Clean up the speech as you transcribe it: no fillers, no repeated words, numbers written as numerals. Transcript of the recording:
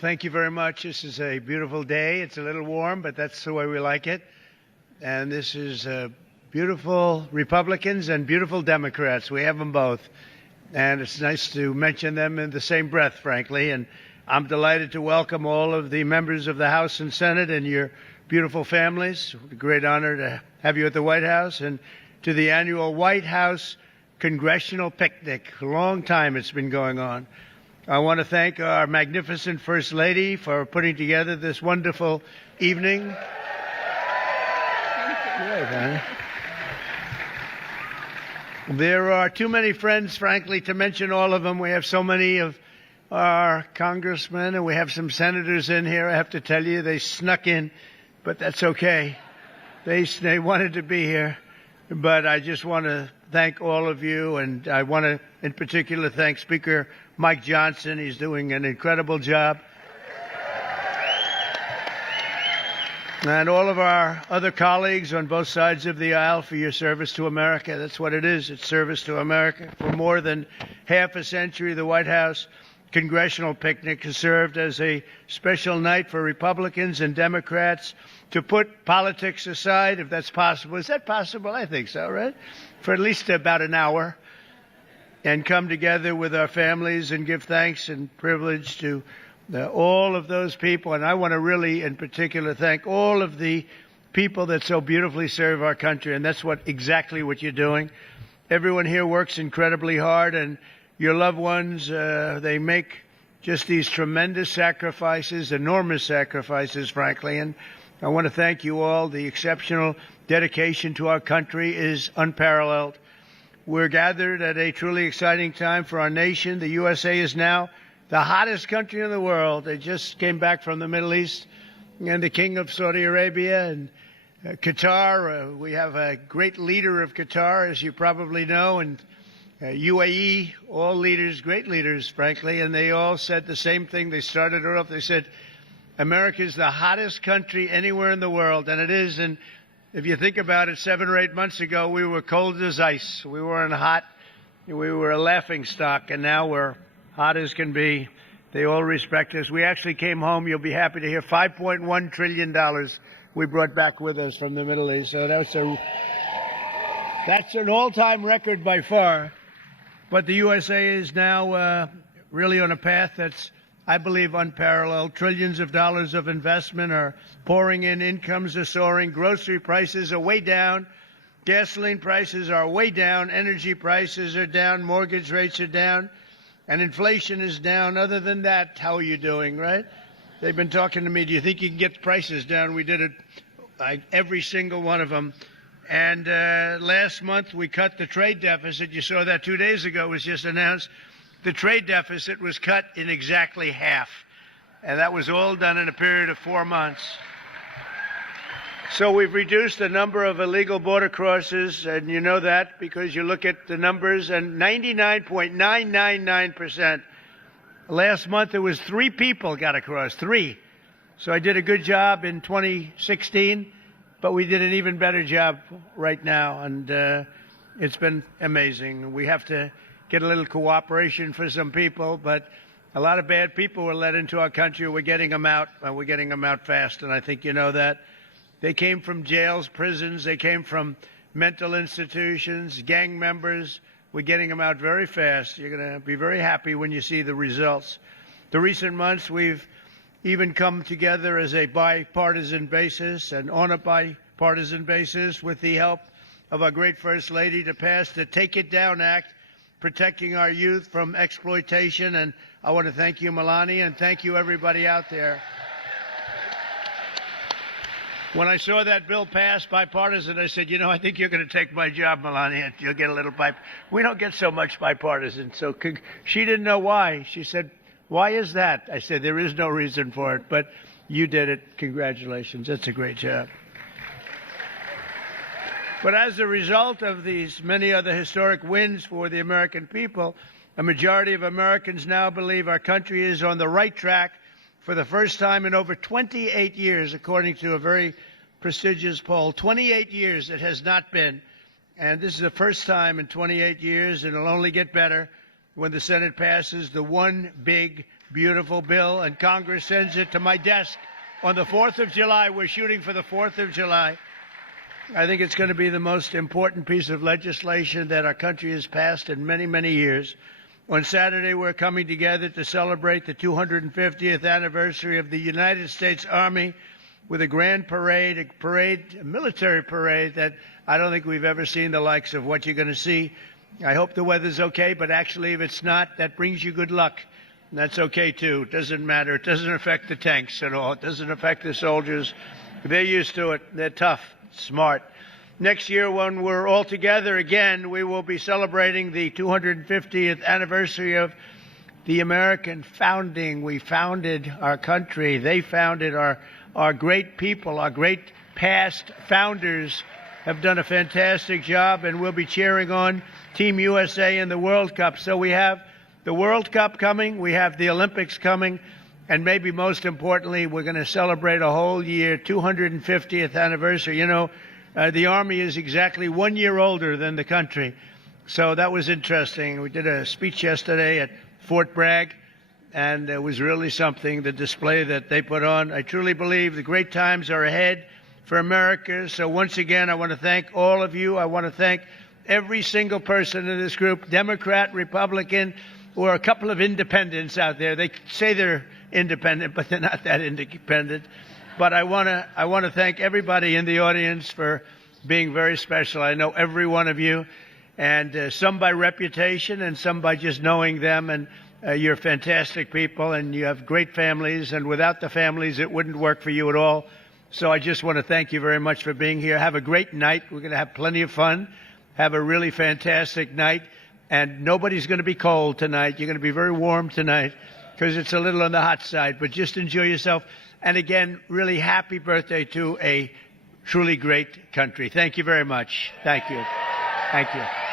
thank you very much. This is a beautiful day. It's a little warm, but that's the way we like it. And this is beautiful Republicans and beautiful Democrats. We have them both. And it's nice to mention them in the same breath, frankly. And I'm delighted to welcome all of the members of the House and Senate and your beautiful families. It's a great honor to have you at the White House and to the annual White House Congressional Picnic. A long time it's been going on. I want to thank our magnificent First Lady for putting together this wonderful evening. Great, There are too many friends, frankly, to mention all of them. We have so many of our congressmen, and we have some senators in here. I have to tell you, they snuck in, but that's okay. They wanted to be here. But I just want to thank all of you, and I want to, in particular, thank Speaker Mike Johnson. He's doing an incredible job. And all of our other colleagues on both sides of the aisle for your service to America. That's what it is. It's service to America. For more than half a century, the White House Congressional Picnic has served as a special night for Republicans and Democrats to put politics aside, if that's possible. Is that possible? I think so, right? For at least about an hour, and come together with our families and give thanks and privilege to all of those people. And I want to really, in particular, thank all of the people that so beautifully serve our country, and that's exactly what you're doing. Everyone here works incredibly hard, and your loved ones, they make just these tremendous sacrifices, enormous sacrifices, frankly, and I want to thank you all. The exceptional dedication to our country is unparalleled. We're gathered at a truly exciting time for our nation. The USA is now the hottest country in the world. They just came back from the Middle East, and the King of Saudi Arabia and Qatar. We have a great leader of Qatar, as you probably know, and UAE, all leaders, great leaders, frankly, and they all said the same thing. They started it off. They said, America is the hottest country anywhere in the world, and it is. And if you think about it, 7 or 8 months ago, we were cold as ice. We weren't hot. We were a laughing stock, and now we're hot as can be. They all respect us. We actually came home, you'll be happy to hear, $5.1 trillion we brought back with us from the Middle East. So that's an all-time record by far. But the USA is now really on a path that's, I believe, unparalleled. Trillions of dollars of investment are pouring in. Incomes are soaring. Grocery prices are way down. Gasoline prices are way down. Energy prices are down. Mortgage rates are down. And inflation is down. Other than that, how are you doing, right? They've been talking to me. Do you think you can get the prices down? We did it, like every single one of them. And last month, we cut the trade deficit. You saw that 2 days ago. It was just announced. The trade deficit was cut in exactly half, and that was all done in a period of 4 months. So we've reduced the number of illegal border crosses, and you know that because you look at the numbers, and 99.999%. Last month, there was 3 people got across, 3. So I did a good job in 2016, but we did an even better job right now, and it's been amazing. We have to get a little cooperation for some people, but a lot of bad people were let into our country. We're getting them out, and we're getting them out fast, and I think you know that. They came from jails, prisons. They came from mental institutions, gang members. We're getting them out very fast. You're going to be very happy when you see the results. The recent months, we've even come together as a bipartisan basis and on a bipartisan basis with the help of our great First Lady to pass the Take It Down Act, protecting our youth from exploitation. And I want to thank you, Melania, and thank you, everybody out there. When I saw that bill pass bipartisan, I said, you know, I think you're going to take my job, Melania. You'll get a little We don't get so much bipartisan. So she didn't know why. She said, why is that? I said, there is no reason for it, but you did it. Congratulations. That's a great job. But as a result of these many other historic wins for the American people, a majority of Americans now believe our country is on the right track for the first time in over 28 years, according to a very prestigious poll. 28 years it has not been. And this is the first time in 28 years, and it'll only get better when the Senate passes the one big beautiful bill, and Congress sends it to my desk on the 4th of July. We're shooting for the 4th of July. I think it's going to be the most important piece of legislation that our country has passed in many, many years. On Saturday, we're coming together to celebrate the 250th anniversary of the United States Army with a grand parade, a military parade that I don't think we've ever seen the likes of what you're going to see. I hope the weather's okay, but actually if it's not, that brings you good luck. And that's okay too. It doesn't matter. It doesn't affect the tanks at all. It doesn't affect the soldiers. They're used to it. They're tough, smart. Next year, when we're all together again, we will be celebrating the 250th anniversary of the American founding. We founded our country. They founded our great people. Our great past founders have done a fantastic job, and we'll be cheering on Team USA in the World Cup. So we have the World Cup coming. We have the Olympics coming. And maybe most importantly, we're going to celebrate a whole year, 250th anniversary. You know, the Army is exactly 1 year older than the country. So that was interesting. We did a speech yesterday at Fort Bragg, and it was really something, the display that they put on. I truly believe the great times are ahead for America. So once again, I want to thank all of you. I want to thank every single person in this group, Democrat, Republican, or a couple of independents out there. They say they're independent, but they're not that independent. But I want to thank everybody in the audience for being very special. I know every one of you, and some by reputation and some by just knowing them. And you're fantastic people, and you have great families. And without the families, it wouldn't work for you at all. So I just want to thank you very much for being here. Have a great night. We're going to have plenty of fun. Have a really fantastic night. And nobody's going to be cold tonight. You're going to be very warm tonight because it's a little on the hot side. But just enjoy yourself. And again, really happy birthday to a truly great country. Thank you very much. Thank you. Thank you.